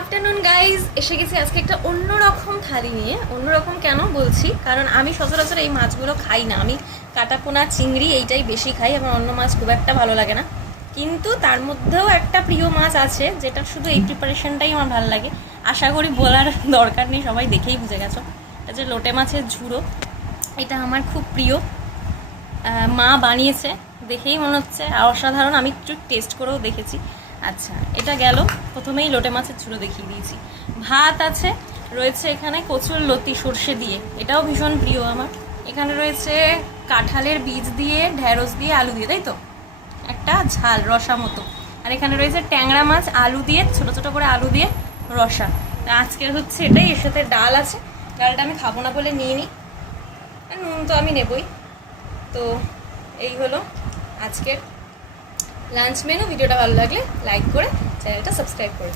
Afternoon guys, এসে গেছি আজকে একটা অন্যরকম থালি নিয়ে। অন্যরকম কেন বলছি, কারণ আমি সচরাচর এই মাছগুলো খাই না। আমি কাটাপোনা চিংড়ি এইটাই বেশি খাই, আমার অন্য মাছ খুব একটা ভালো লাগে না। কিন্তু তার মধ্যেও একটা প্রিয় মাছ আছে, যেটা শুধু এই প্রিপারেশনটাই আমার ভালো লাগে। আশা করি বলার দরকার নেই, সবাই দেখেই বুঝে গেছো। এটা যে লোটে মাছের ঝুড়ো, এটা আমার খুব প্রিয়। মা বানিয়েছে, দেখেই মনে হচ্ছে অসাধারণ। আমি একটু টেস্ট করেও দেখেছি। আচ্ছা, এটা গেল। প্রথমেই লোটে মাছের ঝুড়ো দেখিয়ে দিয়েছি। ভাত আছে, রয়েছে এখানে কচুর লতি সর্ষে দিয়ে, এটাও ভীষণ প্রিয় আমার। এখানে রয়েছে কাঁঠালের বীজ দিয়ে, ঢ্যাঁড়স দিয়ে, আলু দিয়ে, তাই তো একটা ঝাল রসা মতো। আর এখানে রয়েছে ট্যাংরা মাছ আলু দিয়ে, ছোট ছোট করে আলু দিয়ে রসা। আজকের হচ্ছে এটাই। এর সাথে ডাল আছে, ডালটা আমি খাবো না বলে নিয়ে নিই, আর নুন তো আমি নেবই। তো এই হলো আজকের লাঞ্চ মেনু। ভিডিওটা ভালো লাগলে লাইক করে চ্যানেলটা সাবস্ক্রাইব করে